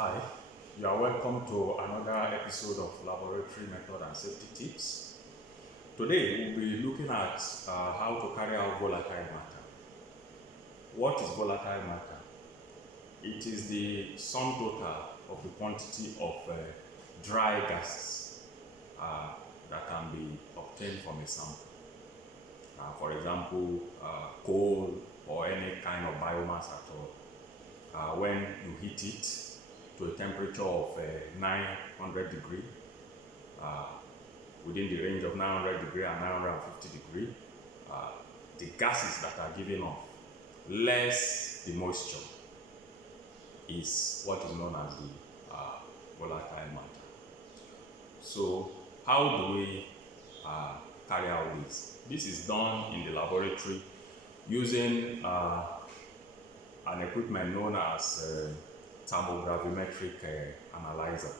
Hi, you are welcome to another episode of Laboratory Method and Safety Tips. Today we'll be looking at how to carry out volatile matter. What is volatile matter? It is the sum total of the quantity of dry gases that can be obtained from a sample. For example, coal or any kind of biomass at all. When you heat it to a temperature of 900 degree, within the range of 900 degree and 950 degree, the gases that are given off, less the moisture, is what is known as the volatile matter. So how do we carry out this? This is done in the laboratory using an equipment known as thermogravimetric analyzer.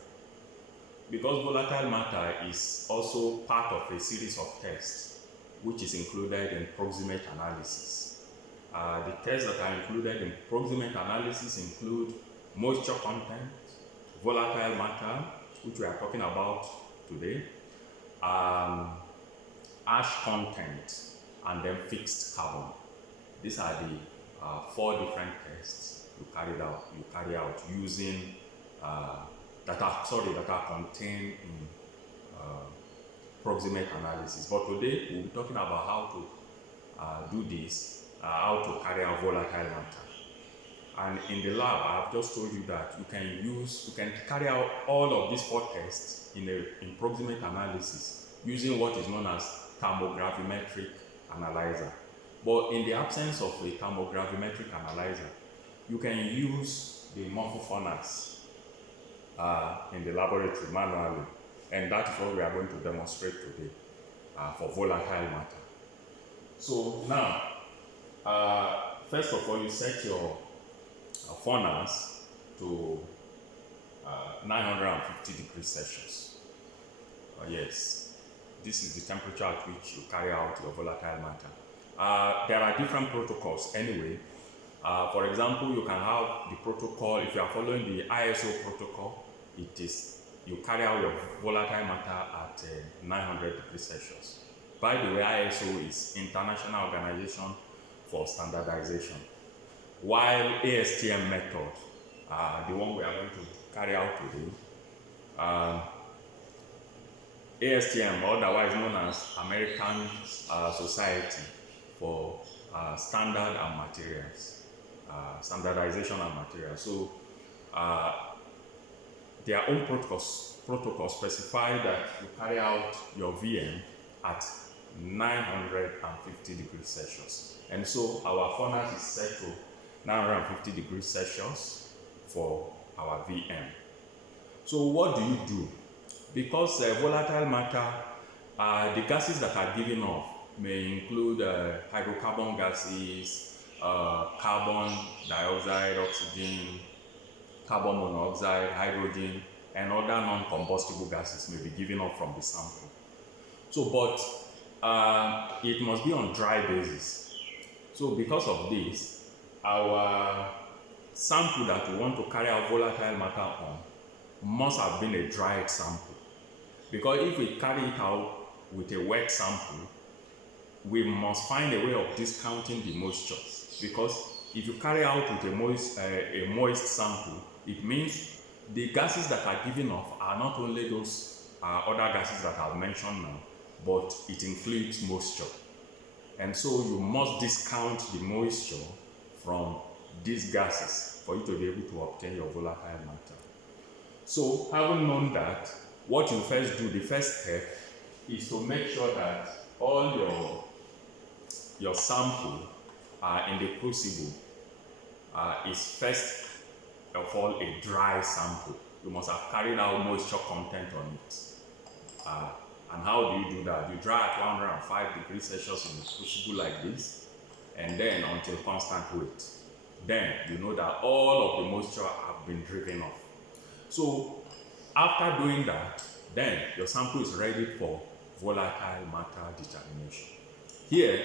Because volatile matter is also part of a series of tests which is included in proximate analysis. The tests that are included in proximate analysis include moisture content, volatile matter, which we are talking about today, ash content, and then fixed carbon. These are the 4 different tests you carry out using that are contained in proximate analysis. But today we'll be talking about how to do this, how to carry out volatile matter. And in the lab, I've just told you that you can carry out all of these 4 tests in proximate analysis using what is known as thermogravimetric analyzer. But in the absence of a thermogravimetric analyzer, you can use the morphophonas in the laboratory manually, and that is what we are going to demonstrate today for volatile matter. So now, first of all, you set your phonas to 950 degrees Celsius. Yes, this is the temperature at which you carry out your volatile matter. There are different protocols anyway. For example, you can have the protocol, if you are following the ISO protocol, it is you carry out your volatile matter at 900 degrees Celsius. By the way, ISO is International Organization for Standardization, while ASTM method, the one we are going to carry out today, ASTM, otherwise known as American Society for Standard and Materials, Standardization and Materials. So their own protocol specify that you carry out your VM at 950 degrees Celsius. And so our furnace is set to 950 degrees Celsius for our VM. So what do you do? Because volatile matter, the gases that are given off may include hydrocarbon gases, carbon dioxide, oxygen, carbon monoxide, hydrogen, and other non-combustible gases may be given off from the sample. So, but it must be on dry basis. So because of this, our sample that we want to carry out volatile matter on must have been a dried sample. Because if we carry it out with a wet sample, we must find a way of discounting the moisture. Because if you carry out with a moist sample, it means the gases that are given off are not only those other gases that I've mentioned now, but it includes moisture. And so you must discount the moisture from these gases for you to be able to obtain your volatile matter. So having known that, what you first do, the first step, is to make sure that all your sample in the crucible is first of all a dry sample. You must have carried out moisture content on it. And how do you do that? You dry at 105 degrees Celsius in the crucible like this, and then until constant weight. Then you know that all of the moisture have been driven off. So after doing that, then your sample is ready for volatile matter determination. Here,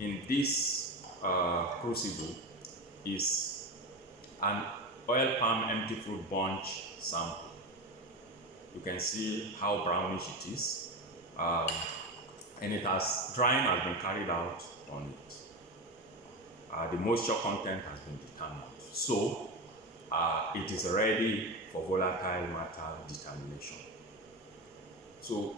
in this crucible, is an oil palm empty fruit bunch sample. You can see how brownish it is, and drying has been carried out on it. The moisture content has been determined. So it is ready for volatile matter determination. So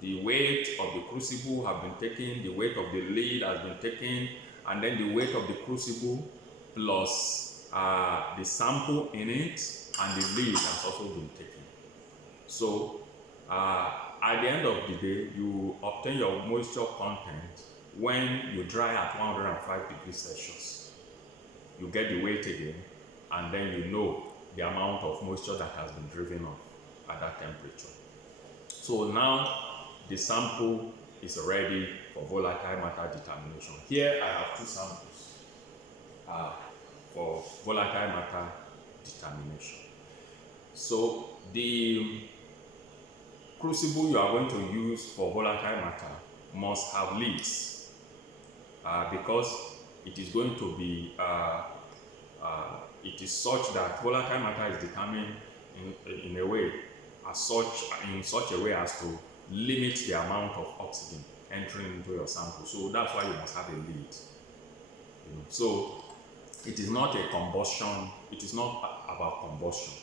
the weight of the crucible have been taken, the weight of the lid has been taken, and then the weight of the crucible plus the sample in it and the lid has also been taken. So at the end of the day, you obtain your moisture content when you dry at 105 degrees Celsius. You get the weight again, and then you know the amount of moisture that has been driven off at that temperature. So now the sample is ready for volatile matter determination. Here I have two samples for volatile matter determination. So the crucible you are going to use for volatile matter must have lids because it is going to be it is such that volatile matter is determined in a way in such a way as to limit the amount of oxygen entering into your sample. So that's why you must have a lid. So it is not a combustion. It is not about combustion.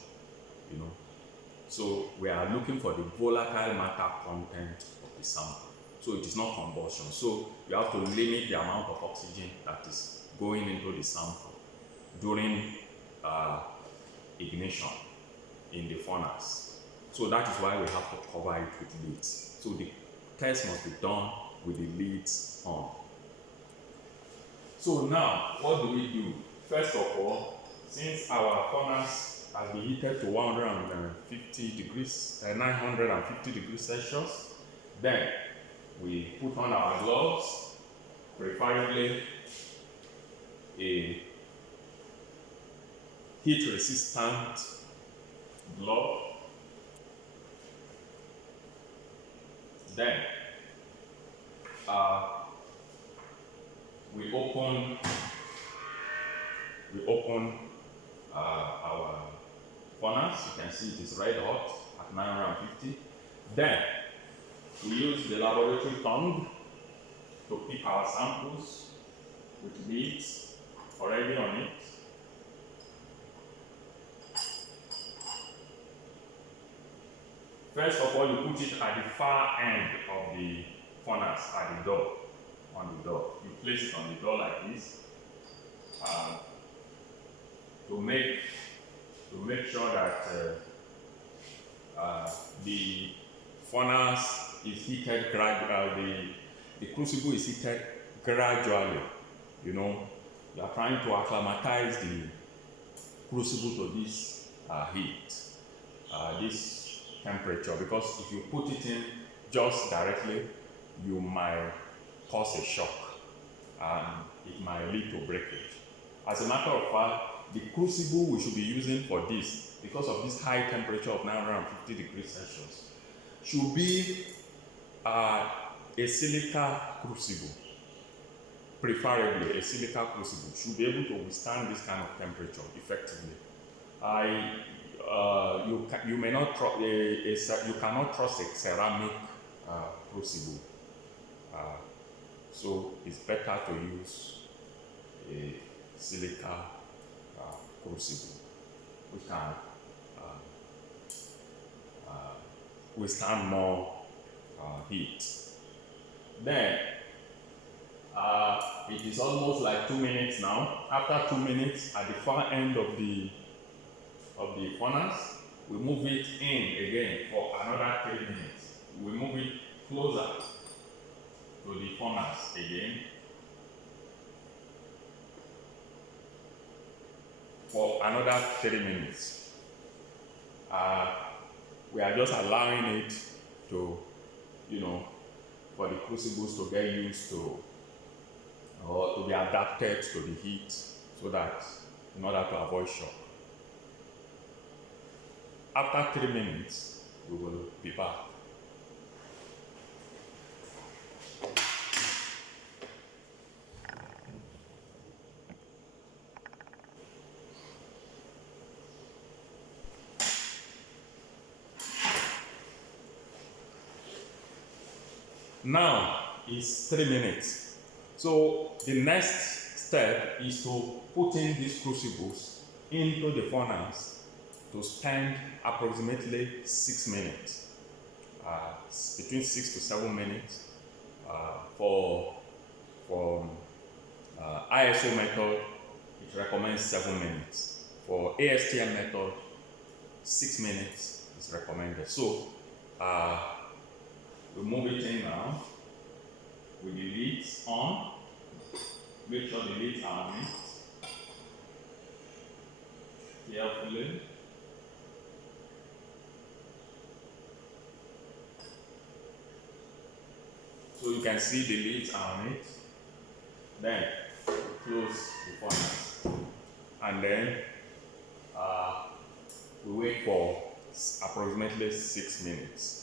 So we are looking for the volatile matter content of the sample. So it is not combustion. So you have to limit the amount of oxygen that is going into the sample during ignition in the furnace. So that is why we have to cover it with lids. So the test must be done with the lids on. So now, what do we do? First of all, since our furnace has been heated to 150 degrees, 950 degrees Celsius, then we put on our gloves, preferably a heat-resistant glove. Then we open our furnace. You can see it is red hot at 950. Then we use the laboratory tongue to pick our samples with lids already on it. First of all, you put it at the far end of the furnace, at the door, on the door. You place it on the door like this to make sure that the furnace is heated gradually. The crucible is heated gradually. You are trying to acclimatize the crucible to this heat, this temperature, because if you put it in just directly, you might cause a shock and it might lead to breakage. As a matter of fact, the crucible we should be using for this, because of this high temperature of 950 degrees Celsius, should be a silica crucible. Preferably a silica crucible should be able to withstand this kind of temperature effectively. You may not you cannot trust a ceramic crucible, so it's better to use a silica crucible which can withstand more heat. Then it is almost like 2 minutes now. After 2 minutes, at the far end of the furnace, we move it in again for another 3 minutes. We move it closer to the furnace again for another 3 minutes. We are just allowing it to, for the crucibles to get used to or to be adapted to the heat, so that in order to avoid shock. After 3 minutes, we will be back. Now is 3 minutes. So the next step is to put in these crucibles into the furnace to spend approximately 6 minutes, between 6 to 7 minutes. For ISO method, it recommends 7 minutes. For ASTM method, 6 minutes is recommended. So we move it in now with the lids on. Make sure the lids are on it carefully. So you can see the lids are on it. Then close the furnace, and then we wait for approximately 6 minutes.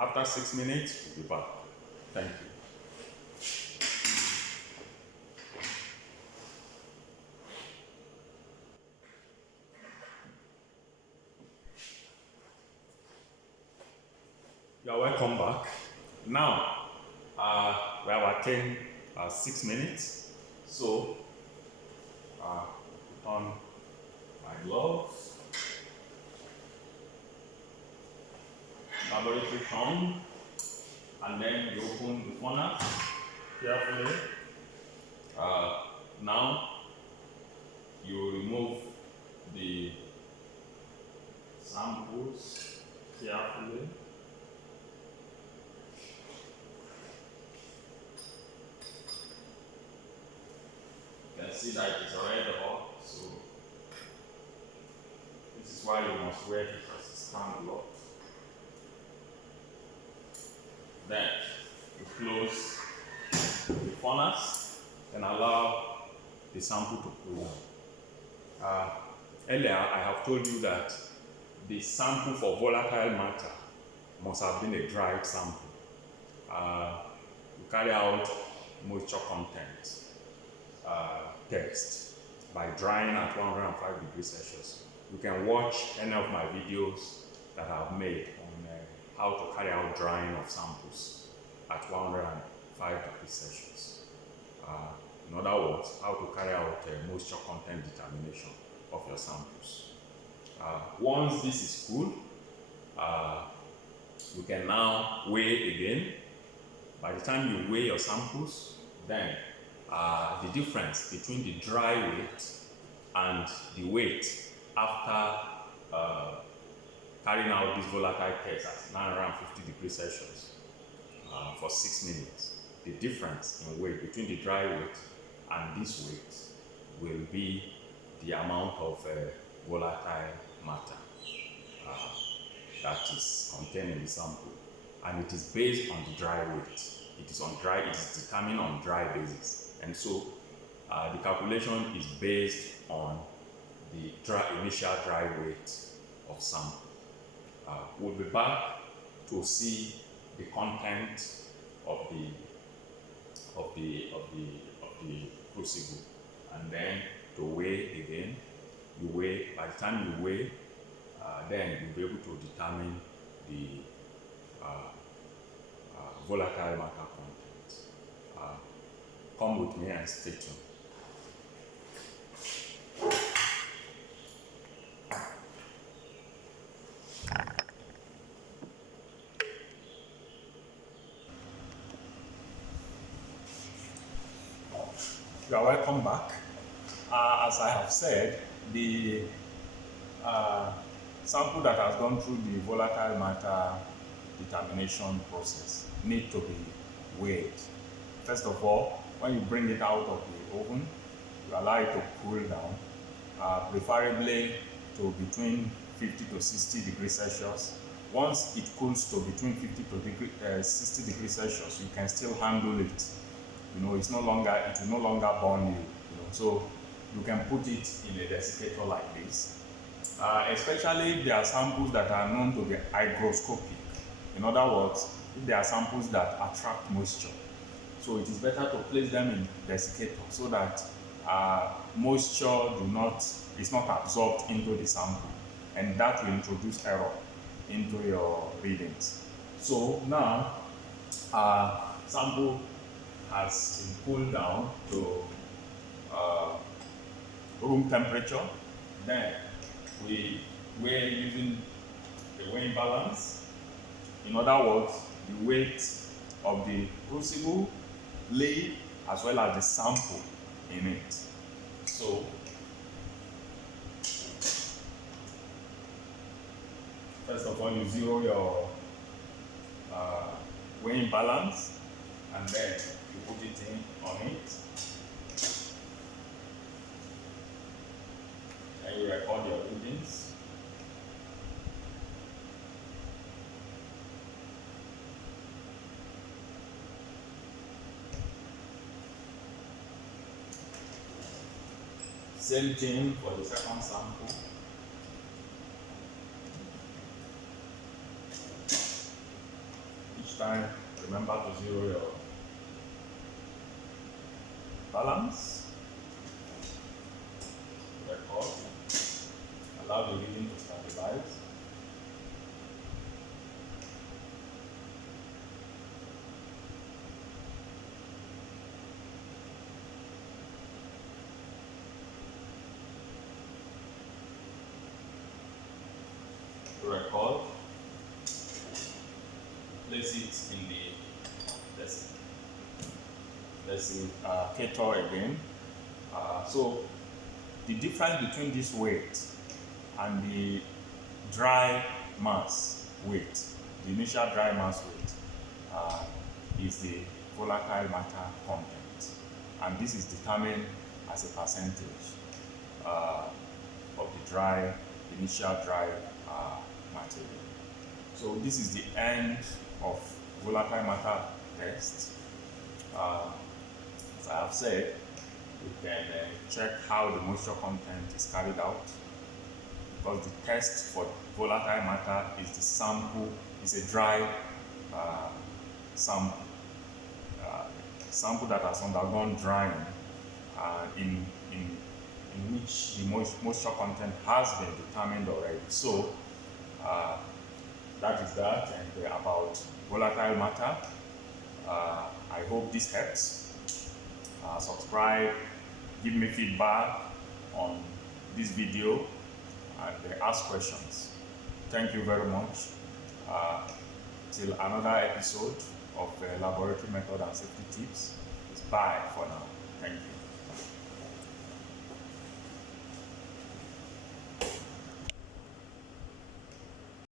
After 6 minutes, we'll be back. Thank you. You are welcome back. Now, we have attained 6 minutes. So, put on my gloves, laboratory tongue, and then you open the furnace carefully. Now, you remove the samples carefully. You can see that it's already hot, so this is why you must wear it as a stand glove. Then you close the furnace and allow the sample to cool down. Earlier, I have told you that the sample for volatile matter must have been a dried sample. You carry out moisture content test by drying at 105 degrees Celsius. You can watch any of my videos that I've made on how to carry out drying of samples at 105 degrees Celsius. In other words, how to carry out moisture content determination of your samples. Once this is cool, you can now weigh again. By the time you weigh your samples, then the difference between the dry weight and the weight after carrying out this volatile test at 950 degrees Celsius for 6 minutes, the difference in weight between the dry weight and this weight will be the amount of volatile matter that is contained in the sample, and it is based on the dry weight. It is determined on dry basis, and so the calculation is based on the initial dry weight of sample. We'll be back to see the content of the crucible, and then to weigh again. You weigh. By the time you weigh, then you'll be able to determine the volatile matter content. Come with me and stay tuned. You are welcome back. As I have said, the sample that has gone through the volatile matter determination process need to be weighed. First of all, when you bring it out of the oven, you allow it to cool down, preferably to between 50 to 60 degrees Celsius. Once it cools to between 50 to 60 degrees Celsius, you can still handle it. It will no longer burn you. So you can put it in a desiccator like this. Especially if there are samples that are known to be hygroscopic. In other words, if there are samples that attract moisture. So it is better to place them in desiccator so that moisture is not absorbed into the sample, and that will introduce error into your readings. So now sample has been cooled down to uh, room temperature. Then we weigh using the weighing balance. In other words, the weight of the crucible, lid, as well as the sample in it. So first of all, you zero your weighing balance, and then you put it in on it, and you record your readings. Same thing for the second sample. Each time, remember to zero your balance, record, allow the reading to stabilize. Record, place it in the K-tor again. So the difference between this weight and the dry mass weight, the initial dry mass weight, is the volatile matter content, and this is determined as a percentage of the initial dry material. So this is the end of volatile matter test. As I have said, you can check how the moisture content is carried out, because the test for volatile matter is the sample, is a dry sample, sample that has undergone drying, in which the moisture content has been determined already. So that is that, and about volatile matter. I hope this helps. Subscribe, give me feedback on this video, and ask questions. Thank you very much. Till another episode of Laboratory Method and Safety Tips. Bye for now. Thank you.